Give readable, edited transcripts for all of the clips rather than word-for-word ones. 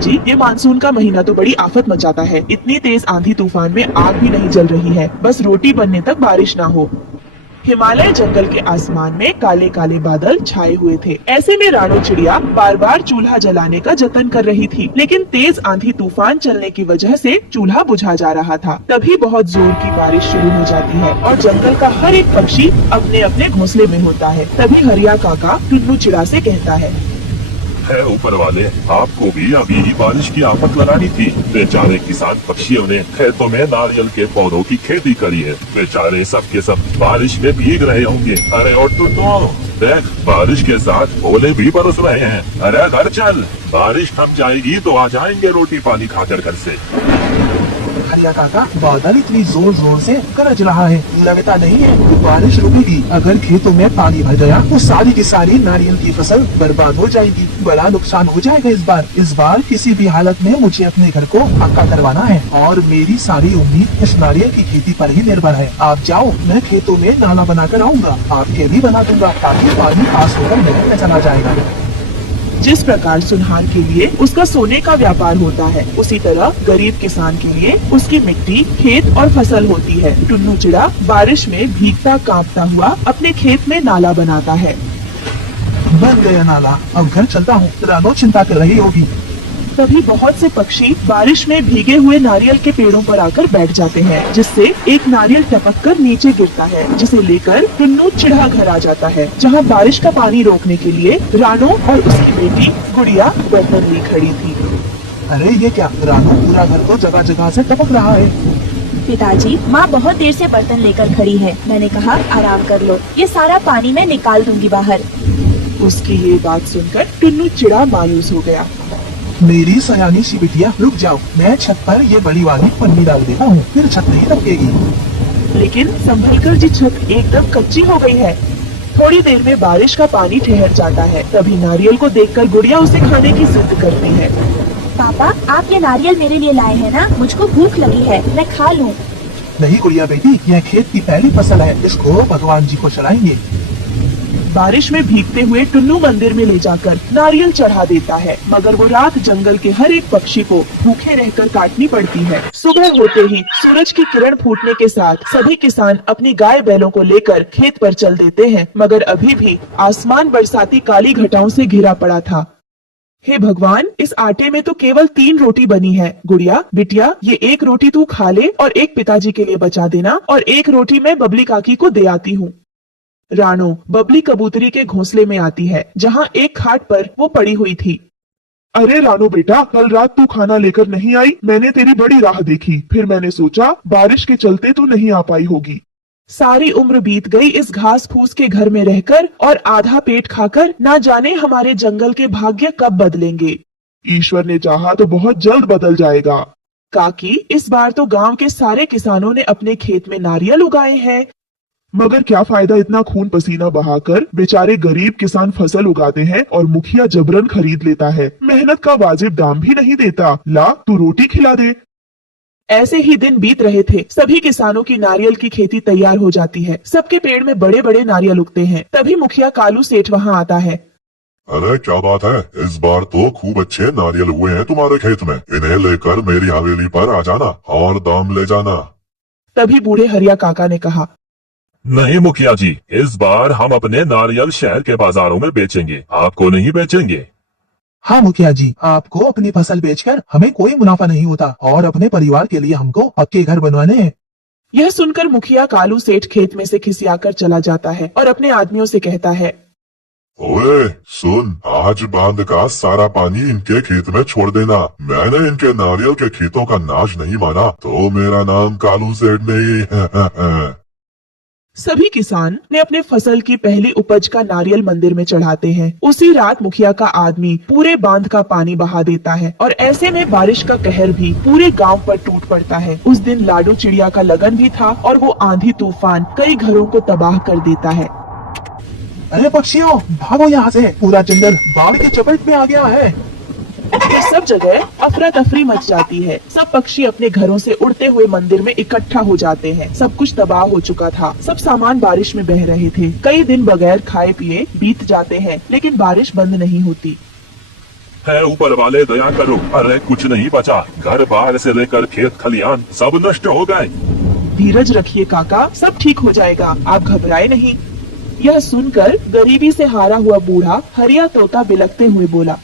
जी, ये मानसून का महीना तो बड़ी आफत मचाता है। इतनी तेज आंधी तूफान में आग भी नहीं जल रही है, बस रोटी बनने तक बारिश ना हो। हिमालय जंगल के आसमान में काले काले बादल छाए हुए थे। ऐसे में राणो चिड़िया बार बार चूल्हा जलाने का जतन कर रही थी, लेकिन तेज आंधी तूफान चलने की वजह से चूल्हा बुझा जा रहा था। तभी बहुत जोर की बारिश शुरू हो जाती है और जंगल का हर एक पक्षी अपने अपने घोंसले में होता है। तभी हरिया काका टुन्नू चिड़ा से कहता है ऊपर वाले, आपको भी अभी बारिश की आफत लगानी थी। बेचारे किसान पक्षियों ने खेतों में नारियल के पौधों की खेती करी है। बेचारे सब के सब बारिश में भीग रहे होंगे। अरे और टुन्नू देख, बारिश के साथ ओले भी बरस रहे हैं। अरे घर चल, बारिश थम जाएगी तो आ जाएंगे रोटी पानी खाकर घर से। हरिया काका, बादल इतनी जोर जोर से गरज रहा है, लगता नहीं है कि बारिश रुकेगी। अगर खेतों में पानी भर गया तो सारी की सारी नारियल की फसल बर्बाद हो जाएगी। बड़ा नुकसान हो जाएगा इस बार किसी भी हालत में मुझे अपने घर को पक्का करवाना है और मेरी सारी उम्मीद इस नारियल की खेती पर ही निर्भर है। आप जाओ, मैं खेतों में नाला बनाकर आऊँगा, आपके भी बना दूंगा ताकि पानी पास होकर नहर में चला जाएगा। जिस प्रकार सुनहार के लिए उसका सोने का व्यापार होता है, उसी तरह गरीब किसान के लिए उसकी मिट्टी, खेत और फसल होती है। टुन्नू चिड़ा बारिश में भीगता कांपता हुआ अपने खेत में नाला बनाता है। बन गया नाला, अब घर चलता हूँ। रानो चिंता कर रही होगी। तभी बहुत से पक्षी बारिश में भीगे हुए नारियल के पेड़ों पर आकर बैठ जाते हैं, जिससे एक नारियल टपक कर नीचे गिरता है, जिसे लेकर टुन्नू चिड़ा घर आ जाता है, जहाँ बारिश का पानी रोकने के लिए रानो और उसकी बेटी गुड़िया बर्तन ली खड़ी थी। अरे ये क्या, रानो पूरा घर तो जगह जगह से टपक रहा है। पिताजी, माँ बहुत देर से बर्तन लेकर खड़ी है। मैंने कहा आराम कर लो, ये सारा पानी मैं निकाल दूंगी बाहर। उसकी ये बात सुनकर टुन्नू चिड़ा मायूस हो गया। मेरी सयानी सी बिटिया, रुक जाओ, मैं छत पर ये बड़ी वाली पन्नी डाल देता हूँ, फिर छत नहीं टपकेगी। लेकिन संभलकर जी छत एकदम कच्ची हो गई है। थोड़ी देर में बारिश का पानी ठहर जाता है। तभी नारियल को देखकर गुड़िया उसे खाने की जिद करती है। पापा, आप ये नारियल मेरे लिए लाए हैं ना? मुझको भूख लगी है, मैं खा लूँ। नहीं गुड़िया बेटी, यह खेत की पहली फसल है, इसको भगवान जी को चढ़ाएंगे। बारिश में भीगते हुए टुन्नू मंदिर में ले जाकर नारियल चढ़ा देता है, मगर वो रात जंगल के हर एक पक्षी को भूखे रहकर काटनी पड़ती है। सुबह होते ही सूरज की किरण फूटने के साथ सभी किसान अपनी गाय बैलों को लेकर खेत पर चल देते हैं, मगर अभी भी आसमान बरसाती काली घटाओं से घिरा पड़ा था। हे भगवान, इस आटे में तो केवल 3 रोटी बनी है। गुड़िया बिटिया, ये एक रोटी तू खा ले और एक पिताजी के लिए बचा देना, और एक रोटी मैं बबली काकी को दे आती हूँ। रानो बबली कबूतरी के घोंसले में आती है, जहाँ एक खाट पर वो पड़ी हुई थी। अरे रानो बेटा, कल रात तू खाना लेकर नहीं आई, मैंने तेरी बड़ी राह देखी, फिर मैंने सोचा बारिश के चलते तू नहीं आ पाई होगी। सारी उम्र बीत गई इस घास फूस के घर में रहकर और आधा पेट खाकर, ना जाने हमारे जंगल के भाग्य कब बदलेंगे। ईश्वर ने चाहा तो बहुत जल्द बदल जाएगा। काकी, इस बार तो गांव के सारे किसानों ने अपने खेत में नारियल उगाए हैं। मगर क्या फायदा इतना खून पसीना बहाकर, बेचारे गरीब किसान फसल उगाते हैं और मुखिया जबरन खरीद लेता है, मेहनत का वाजिब दाम भी नहीं देता। ला, तू रोटी खिला दे। ऐसे ही दिन बीत रहे थे। सभी किसानों की नारियल की खेती तैयार हो जाती है। सबके पेड़ में बड़े बड़े नारियल उगते हैं। तभी मुखिया कालू सेठ वहाँ आता है। अरे क्या बात है, इस बार तो खूब अच्छे नारियल हुए हैं तुम्हारे खेत में। इन्हें लेकर मेरी हवेली पर आ जाना और दाम ले जाना। तभी बूढ़े हरिया काका ने कहा, नहीं मुखिया जी, इस बार हम अपने नारियल शहर के बाजारों में बेचेंगे, आपको नहीं बेचेंगे। हाँ मुखिया जी, आपको अपनी फसल बेचकर हमें कोई मुनाफा नहीं होता और अपने परिवार के लिए हमको पक्के घर बनवाने हैं। यह सुनकर मुखिया कालू सेठ खेत में से खिसियाकर चला जाता है और अपने आदमियों से कहता है, ओए सुन, आज बांध का सारा पानी इनके खेत में छोड़ देना। मैंने इनके नारियल के खेतों का नाश नहीं माना तो मेरा नाम कालू सेठ नहीं। सभी किसान ने अपने फसल की पहली उपज का नारियल मंदिर में चढ़ाते हैं। उसी रात मुखिया का आदमी पूरे बांध का पानी बहा देता है और ऐसे में बारिश का कहर भी पूरे गांव पर टूट पड़ता है। उस दिन लाडू चिड़िया का लगन भी था और वो आंधी तूफान कई घरों को तबाह कर देता है। अरे पक्षियों, भागो यहाँ से, पूरा जंगल बाढ़ की चपेट में आ गया है। फिर सब जगह अफरा तफरी मच जाती है। सब पक्षी अपने घरों से उड़ते हुए मंदिर में इकट्ठा हो जाते हैं। सब कुछ तबाह हो चुका था। सब सामान बारिश में बह रहे थे। कई दिन बगैर खाए पिए बीत जाते हैं, लेकिन बारिश बंद नहीं होती। है ऊपर वाले दया करो, अरे कुछ नहीं बचा, घर बार से लेकर खेत खलियान सब नष्ट हो गए। धीरज रखिए काका, सब ठीक हो जाएगा, आप घबराए नहीं। यह सुनकर गरीबी से हारा हुआ बूढ़ा हरिया तोता बिलखते हुए बोला,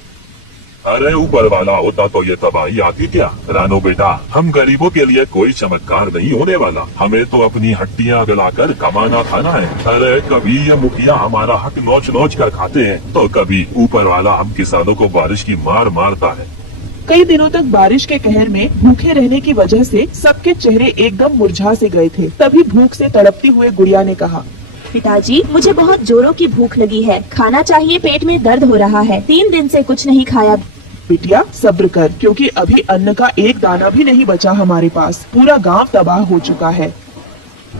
अरे ऊपर वाला होता तो ये तबाही आती क्या। रानो बेटा, हम गरीबों के लिए कोई चमत्कार नहीं होने वाला, हमें तो अपनी हड्डियां गलाकर कमाना खाना है। अरे कभी ये मुखिया हमारा हक नोच नोच कर खाते हैं, तो कभी ऊपर वाला हम किसानों को बारिश की मार मारता है। कई दिनों तक बारिश के कहर में भूखे रहने की वजह से सबके चेहरे एकदम मुरझा से गए थे। तभी भूख से तड़पती हुए गुड़िया ने कहा, पिताजी, मुझे बहुत जोरों की भूख लगी है, खाना चाहिए, पेट में दर्द हो रहा है, 3 दिन से कुछ नहीं खाया। बिटिया सब्र कर, क्योंकि अभी अन्न का एक दाना भी नहीं बचा हमारे पास, पूरा गांव तबाह हो चुका है।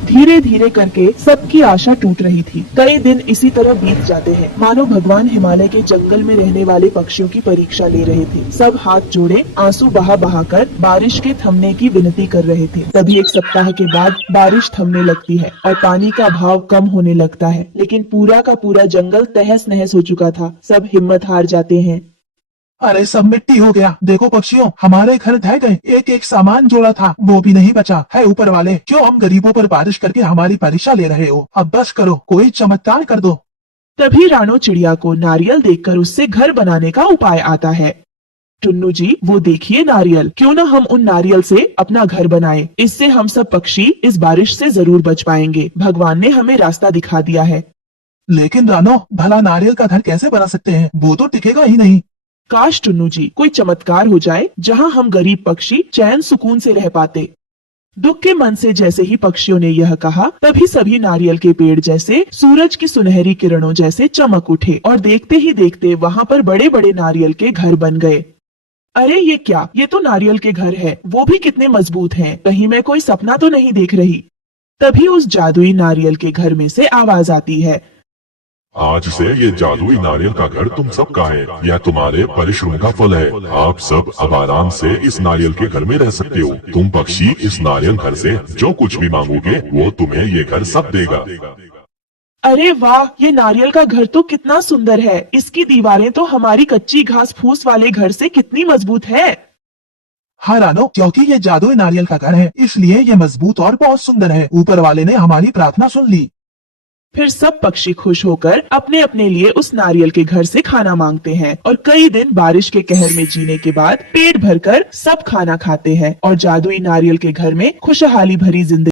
धीरे धीरे करके सबकी आशा टूट रही थी। कई दिन इसी तरह बीत जाते हैं, मानो भगवान हिमालय के जंगल में रहने वाले पक्षियों की परीक्षा ले रहे थे। सब हाथ जोड़े आंसू बहा बहा कर बारिश के थमने की विनती कर रहे थे। तभी 1 सप्ताह के बाद बारिश थमने लगती है और पानी का भाव कम होने लगता है, लेकिन पूरा का पूरा जंगल तहस नहस हो चुका था। सब हिम्मत हार जाते हैं। अरे सब मिट्टी हो गया, देखो पक्षियों, हमारे घर ढह गए, एक एक सामान जोड़ा था वो भी नहीं बचा है। ऊपर वाले, क्यों हम गरीबों पर बारिश करके हमारी परीक्षा ले रहे हो? अब बस करो, कोई चमत्कार कर दो। तभी रानो चिड़िया को नारियल देखकर उससे घर बनाने का उपाय आता है। टुन्नू जी, वो देखिए नारियल, क्यों न हम उन नारियल से अपना घर बनाए, इससे हम सब पक्षी इस बारिश से जरूर बच पाएंगे। भगवान ने हमें रास्ता दिखा दिया है। लेकिन रानो, भला नारियल का घर कैसे बना सकते हैं? वो तो टिकेगा ही नहीं। काश टुन्नू जी, कोई चमत्कार हो जाए जहाँ हम गरीब पक्षी चैन सुकून से रह पाते। दुख के मन से जैसे ही पक्षियों ने यह कहा, तभी सभी नारियल के पेड़ जैसे सूरज की सुनहरी किरणों जैसे चमक उठे और देखते ही देखते वहाँ पर बड़े बड़े नारियल के घर बन गए। अरे ये क्या, ये तो नारियल के घर है, वो भी कितने मजबूत हैं। कहीं मैं कोई सपना तो नहीं देख रही। तभी उस जादुई नारियल के घर में से आवाज आती है, आज से ये जादुई नारियल का घर तुम सबका है, यह तुम्हारे परिश्रम का फल है। आप सब अब आराम से इस नारियल के घर में रह सकते हो। तुम पक्षी इस नारियल घर से जो कुछ भी मांगोगे वो तुम्हें ये घर सब देगा। अरे वाह, ये नारियल का घर तो कितना सुंदर है। इसकी दीवारें तो हमारी कच्ची घास फूस वाले घर से कितनी मजबूत है। हाँ रानो, क्योंकि ये जादुई नारियल का घर है, इसलिए ये मजबूत और बहुत सुंदर है। ऊपर वाले ने हमारी प्रार्थना सुन ली। फिर सब पक्षी खुश होकर अपने अपने लिए उस नारियल के घर से खाना मांगते हैं और कई दिन बारिश के कहर में जीने के बाद पेट भरकर सब खाना खाते हैं और जादुई नारियल के घर में खुशहाली भरी जिंदगी